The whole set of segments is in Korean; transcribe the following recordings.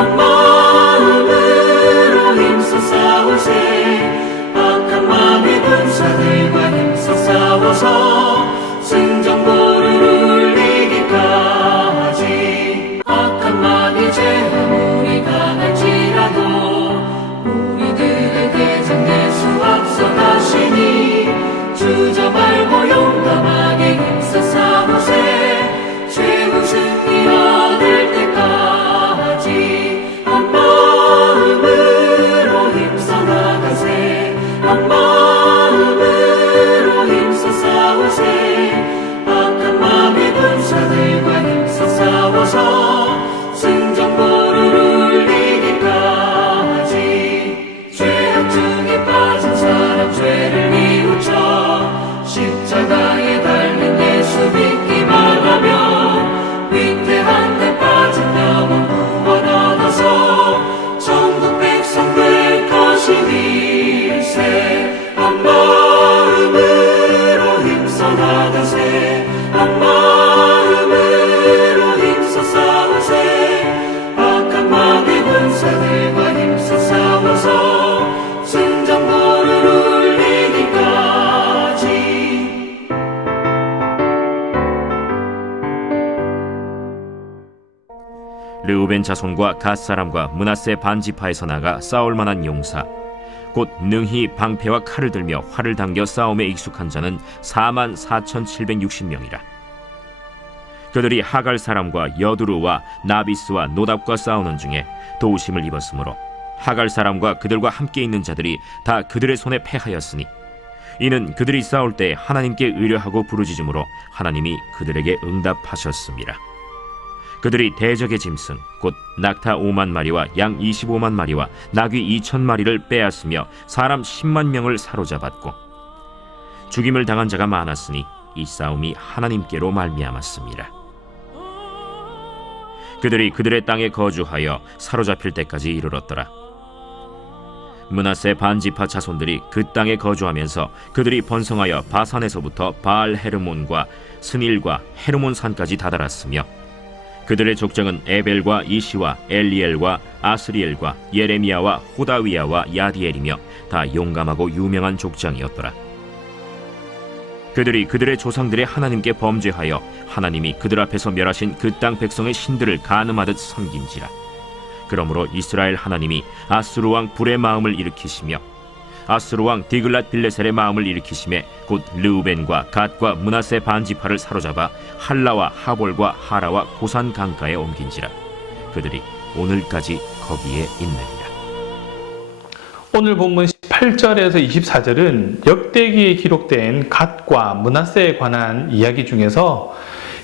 한 마음으로 힘써 싸우세. 악한 마귀 군사들과 힘써 싸워서 승전보를 울리기까지. 악한 마귀 죄 아무리 강할지라도 우리들에게 장 예수 앞서 가시니. 주저 말고 용감하게 힘써 싸우세. 최후 승리 얻을 때까지. 한 마음으로 힘써 나가세. 한 마음으로 힘써 싸우세. 악한 마귀 군사들과 힘써 싸워서 승전보를 울리기까지. 죄악 중에 빠진 사람 죄를 뉘우쳐 십자가에 달린 예수 믿기만 하면 위태한 데 빠진 영혼 구원 얻어서 천국 백성 될 것이니세. 한 마음으로 힘써 나가세. 한 마음으로 힘써 싸우세. 악한 마귀 군사들과 힘써 싸워서 승전보를 울리기까지. 르우벤 자손과 갓 사람과 므낫세 반지파에서 나가 싸울 만한 용사, 곧 능히 방패와 칼을 들며 활을 당겨 싸움에 익숙한 자는 44,760명이라. 그들이 하갈 사람과 여두루와 나비스와 노답과 싸우는 중에 도우심을 입었으므로 하갈 사람과 그들과 함께 있는 자들이 다 그들의 손에 패하였으니, 이는 그들이 싸울 때 하나님께 의뢰하고 부르짖음으로 하나님이 그들에게 응답하셨습니다. 그들이 대적의 짐승 곧 낙타 5만 마리와 양 25만 마리와 나귀 2천 마리를 빼앗으며 사람 10만 명을 사로잡았고, 죽임을 당한 자가 많았으니 이 싸움이 하나님께로 말미암았습니다. 그들이 그들의 땅에 거주하여 사로잡힐 때까지 이르렀더라. 므낫세 반지파 자손들이 그 땅에 거주하면서 그들이 번성하여 바산에서부터 바알 헤르몬과 스닐과 헤르몬 산까지 다다랐으며, 그들의 족장은 에벨과 이시와 엘리엘과 아스리엘과 예레미야와 호다위야와 야디엘이며 다 용감하고 유명한 족장이었더라. 그들이 그들의 조상들의 하나님께 범죄하여 하나님이 그들 앞에서 멸하신 그 땅 백성의 신들을 간음하듯 섬긴지라. 그러므로 이스라엘 하나님이 아스루 왕 불의 마음을 일으키시며 아스루 왕 디글랏 빌레셀의 마음을 일으키심에 곧 르우벤과 갓과 므낫세 반지파를 사로잡아 할라와 하볼과 하라와 고산 강가에 옮긴지라. 그들이 오늘까지 거기에 있느니라. 오늘 본문 18절에서 24절은 역대기에 기록된 갓과 므낫세에 관한 이야기 중에서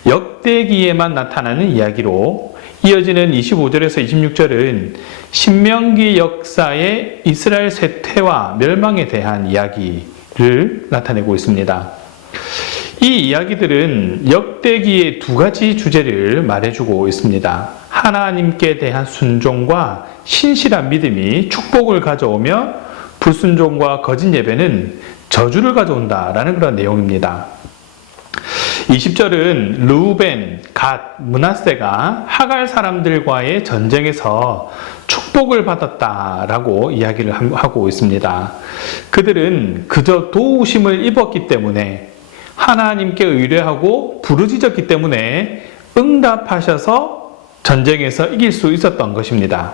역대기에만 나타나는 이야기로, 이어지는 25절에서 26절은 신명기 역사의 이스라엘 쇠퇴와 멸망에 대한 이야기를 나타내고 있습니다. 이 이야기들은 역대기의 두 가지 주제를 말해주고 있습니다. 하나님께 대한 순종과 신실한 믿음이 축복을 가져오며 불순종과 거짓 예배는 저주를 가져온다라는 그런 내용입니다. 20절은 르우벤, 갓, 므낫세가 하갈 사람들과의 전쟁에서 축복을 받았다라고 이야기를 하고 있습니다. 그들은 그저 도우심을 입었기 때문에, 하나님께 의뢰하고 부르짖었기 때문에 응답하셔서 전쟁에서 이길 수 있었던 것입니다.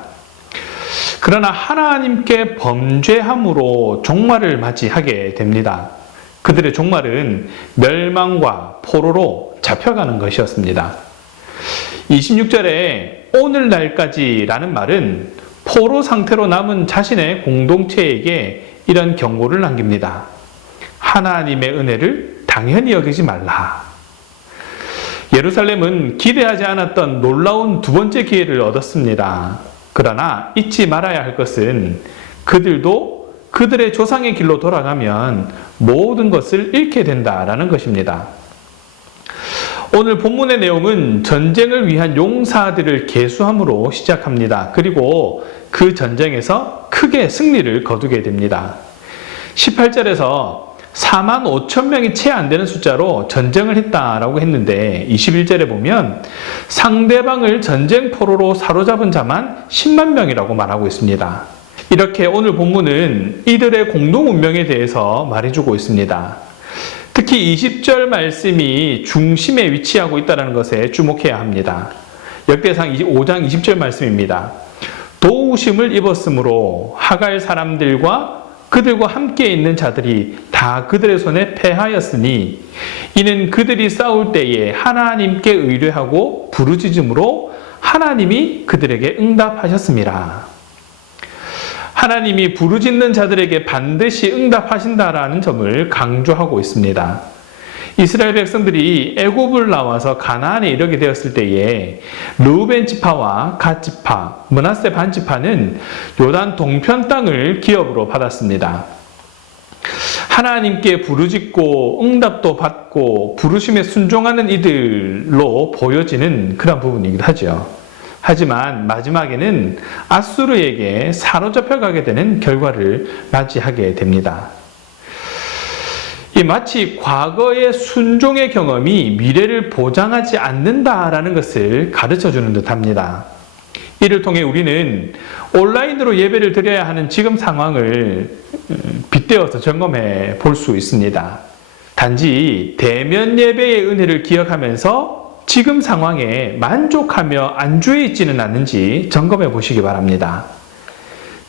그러나 하나님께 범죄함으로 종말을 맞이하게 됩니다. 그들의 종말은 멸망과 포로로 잡혀가는 것이었습니다. 26절에 오늘날까지라는 말은 포로 상태로 남은 자신의 공동체에게 이런 경고를 남깁니다. 하나님의 은혜를 당연히 여기지 말라. 예루살렘은 기대하지 않았던 놀라운 두 번째 기회를 얻었습니다. 그러나 잊지 말아야 할 것은 그들도 그들의 조상의 길로 돌아가면 모든 것을 잃게 된다라는 것입니다. 오늘 본문의 내용은 전쟁을 위한 용사들을 계수함으로 시작합니다. 그리고 그 전쟁에서 크게 승리를 거두게 됩니다. 18절에서 4만 5천 명이 채 안 되는 숫자로 전쟁을 했다라고 했는데 21절에 보면 상대방을 전쟁 포로로 사로잡은 자만 10만 명이라고 말하고 있습니다. 이렇게 오늘 본문은 이들의 공동 운명에 대해서 말해주고 있습니다. 특히 20절 말씀이 중심에 위치하고 있다는 것에 주목해야 합니다. 역대상 5장 20절 말씀입니다. 도우심을 입었으므로 하갈 사람들과 그들과 함께 있는 자들이 다 그들의 손에 패하였으니 이는 그들이 싸울 때에 하나님께 의뢰하고 부르짖음으로 하나님이 그들에게 응답하셨습니다. 하나님이 부르짖는 자들에게 반드시 응답하신다라는 점을 강조하고 있습니다. 이스라엘 백성들이 애굽을 나와서 가나안에 이르게 되었을 때에 르우벤 지파와 갓 지파, 므낫세 반 지파는 요단 동편 땅을 기업으로 받았습니다. 하나님께 부르짖고 응답도 받고 부르심에 순종하는 이들로 보여지는 그런 부분이기도 하죠. 하지만 마지막에는 아수르에게 사로잡혀가게 되는 결과를 맞이하게 됩니다. 이 마치 과거의 순종의 경험이 미래를 보장하지 않는다라는 것을 가르쳐주는 듯합니다. 이를 통해 우리는 온라인으로 예배를 드려야 하는 지금 상황을 빗대어서 점검해 볼 수 있습니다. 단지 대면 예배의 은혜를 기억하면서 지금 상황에 만족하며 안주해 있지는 않는지 점검해 보시기 바랍니다.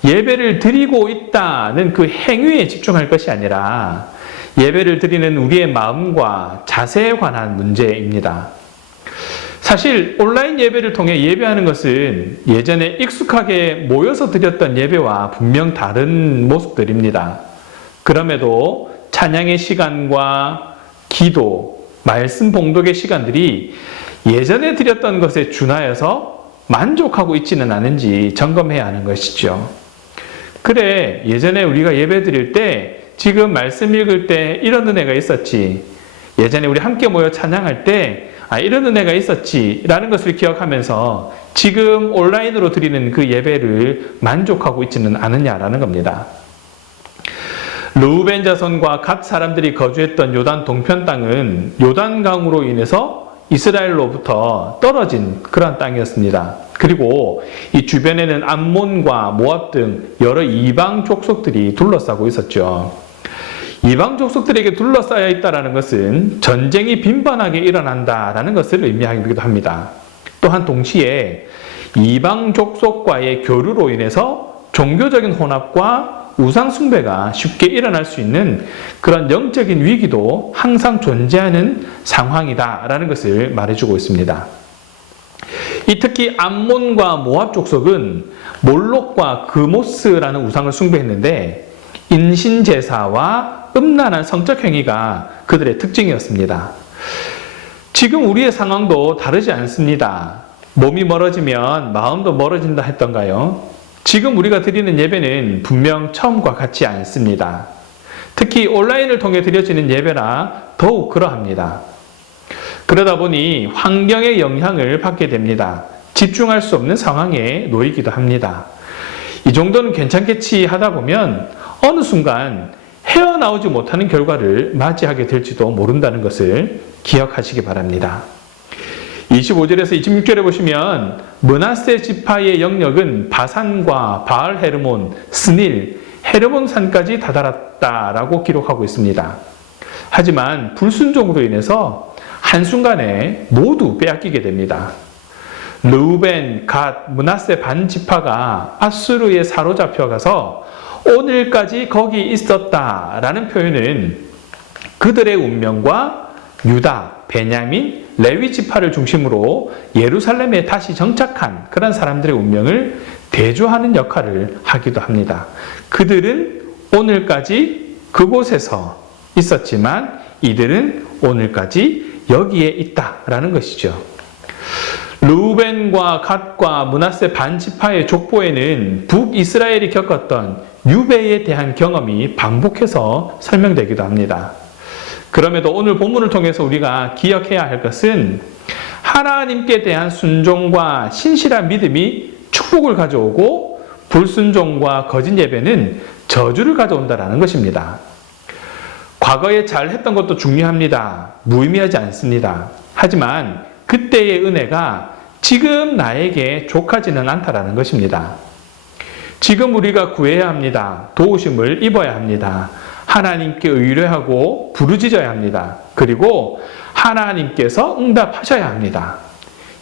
예배를 드리고 있다는 그 행위에 집중할 것이 아니라 예배를 드리는 우리의 마음과 자세에 관한 문제입니다. 사실 온라인 예배를 통해 예배하는 것은 예전에 익숙하게 모여서 드렸던 예배와 분명 다른 모습들입니다. 그럼에도 찬양의 시간과 기도, 말씀 봉독의 시간들이 예전에 드렸던 것에 준하여서 만족하고 있지는 않은지 점검해야 하는 것이죠. 그래, 예전에 우리가 예배 드릴 때 지금 말씀 읽을 때 이런 은혜가 있었지. 예전에 우리 함께 모여 찬양할 때 이런 은혜가 있었지 라는 것을 기억하면서 지금 온라인으로 드리는 그 예배를 만족하고 있지는 않느냐라는 겁니다. 르우벤 자손과 갓 사람들이 거주했던 요단 동편 땅은 요단강으로 인해서 이스라엘로부터 떨어진 그러한 땅이었습니다. 그리고 이 주변에는 암몬과 모압 등 여러 이방 족속들이 둘러싸고 있었죠. 이방 족속들에게 둘러싸여 있다는 것은 전쟁이 빈번하게 일어난다라는 것을 의미하기도 합니다. 또한 동시에 이방 족속과의 교류로 인해서 종교적인 혼합과 우상 숭배가 쉽게 일어날 수 있는 그런 영적인 위기도 항상 존재하는 상황이다라는 것을 말해주고 있습니다. 이 특히 암몬과 모압 족속은 몰록과 그모스라는 우상을 숭배했는데 인신제사와 음란한 성적 행위가 그들의 특징이었습니다. 지금 우리의 상황도 다르지 않습니다. 몸이 멀어지면 마음도 멀어진다 했던가요? 지금 우리가 드리는 예배는 분명 처음과 같지 않습니다. 특히 온라인을 통해 드려지는 예배라 더욱 그러합니다. 그러다 보니 환경의 영향을 받게 됩니다. 집중할 수 없는 상황에 놓이기도 합니다. 이 정도는 괜찮겠지 하다 보면 어느 순간 헤어나오지 못하는 결과를 맞이하게 될지도 모른다는 것을 기억하시기 바랍니다. 25절에서 26절에 보시면 므낫세 지파의 영역은 바산과 바알 헤르몬, 스닐, 헤르몬 산까지 다다랐다라고 기록하고 있습니다. 하지만 불순종으로 인해서 한순간에 모두 빼앗기게 됩니다. 르우벤, 갓, 므낫세 반 지파가 아수르에 사로잡혀가서 오늘까지 거기 있었다라는 표현은 그들의 운명과 유다, 베냐민, 레위 지파를 중심으로 예루살렘에 다시 정착한 그런 사람들의 운명을 대조하는 역할을 하기도 합니다. 그들은 오늘까지 그곳에서 있었지만 이들은 오늘까지 여기에 있다라는 것이죠. 르우벤과 갓과 므낫세 반 지파의 족보에는 북이스라엘이 겪었던 유배에 대한 경험이 반복해서 설명되기도 합니다. 그럼에도 오늘 본문을 통해서 우리가 기억해야 할 것은 하나님께 대한 순종과 신실한 믿음이 축복을 가져오고 불순종과 거짓 예배는 저주를 가져온다는 것입니다. 과거에 잘했던 것도 중요합니다. 무의미하지 않습니다. 하지만 그때의 은혜가 지금 나에게 족하지는 않다라는 것입니다. 지금 우리가 구해야 합니다. 도우심을 입어야 합니다. 하나님께 의뢰하고 부르짖어야 합니다. 그리고 하나님께서 응답하셔야 합니다.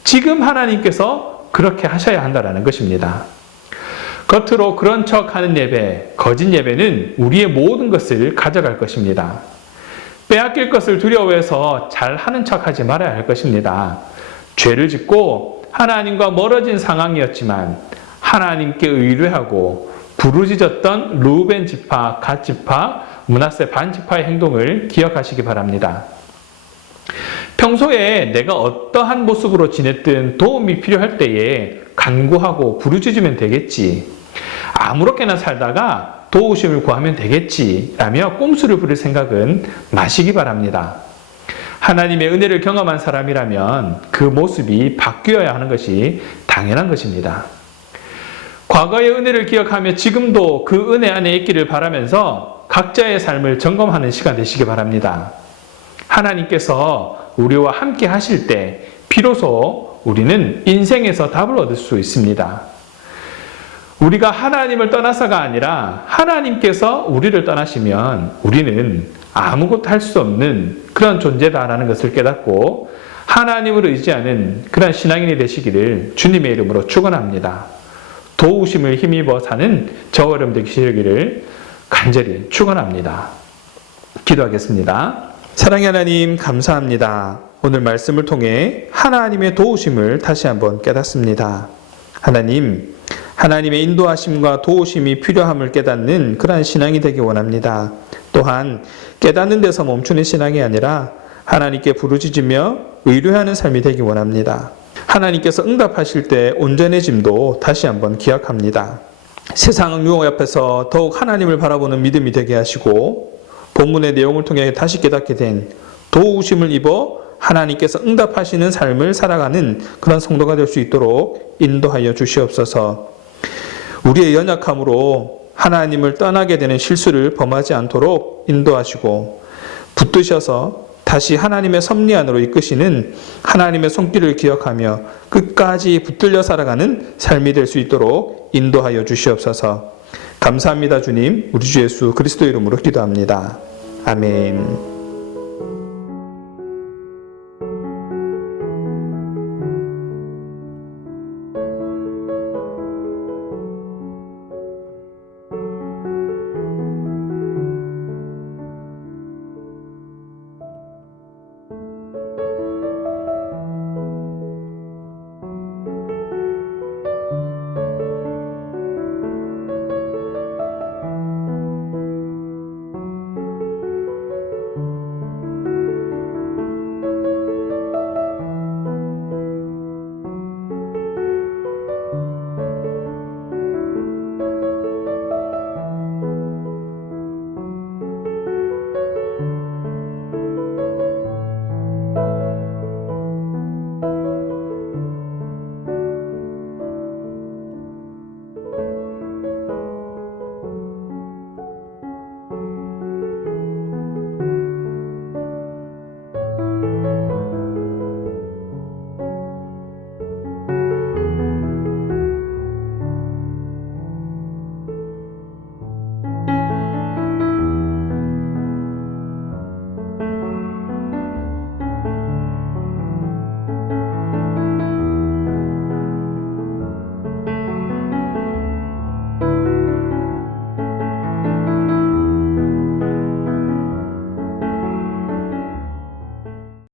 지금 하나님께서 그렇게 하셔야 한다는 것입니다. 겉으로 그런 척하는 예배, 거짓 예배는 우리의 모든 것을 가져갈 것입니다. 빼앗길 것을 두려워해서 잘하는 척하지 말아야 할 것입니다. 죄를 짓고 하나님과 멀어진 상황이었지만 하나님께 의뢰하고 부르짖었던 르우벤 지파, 갓 지파, 므낫세 반 지파의 행동을 기억하시기 바랍니다. 평소에 내가 어떠한 모습으로 지냈든 도움이 필요할 때에 간구하고 부르짖으면 되겠지. 아무렇게나 살다가 도우심을 구하면 되겠지 라며 꼼수를 부릴 생각은 마시기 바랍니다. 하나님의 은혜를 경험한 사람이라면 그 모습이 바뀌어야 하는 것이 당연한 것입니다. 과거의 은혜를 기억하며 지금도 그 은혜 안에 있기를 바라면서 각자의 삶을 점검하는 시간 되시기 바랍니다. 하나님께서 우리와 함께 하실 때 비로소 우리는 인생에서 답을 얻을 수 있습니다. 우리가 하나님을 떠나서가 아니라 하나님께서 우리를 떠나시면 우리는 아무것도 할 수 없는 그런 존재다라는 것을 깨닫고 하나님을 의지하는 그런 신앙인이 되시기를 주님의 이름으로 축원합니다. 도우심을 힘입어 사는 저와 여러분들 되시기를 간절히 축원합니다. 기도하겠습니다. 사랑의 하나님 감사합니다. 오늘 말씀을 통해 하나님의 도우심을 다시 한번 깨닫습니다. 하나님, 하나님의 인도하심과 도우심이 필요함을 깨닫는 그러한 신앙이 되기 원합니다. 또한 깨닫는 데서 멈추는 신앙이 아니라 하나님께 부르짖으며 의뢰하는 삶이 되기 원합니다. 하나님께서 응답하실 때 온전해짐도 다시 한번 기억합니다. 세상 유혹 앞에서 더욱 하나님을 바라보는 믿음이 되게 하시고 본문의 내용을 통해 다시 깨닫게 된 도우심을 입어 하나님께서 응답하시는 삶을 살아가는 그런 성도가 될 수 있도록 인도하여 주시옵소서. 우리의 연약함으로 하나님을 떠나게 되는 실수를 범하지 않도록 인도하시고 붙드셔서 다시 하나님의 섭리 안으로 이끄시는 하나님의 손길을 기억하며 끝까지 붙들려 살아가는 삶이 될 수 있도록 인도하여 주시옵소서. 감사합니다 주님. 우리 주 예수 그리스도 이름으로 기도합니다. 아멘.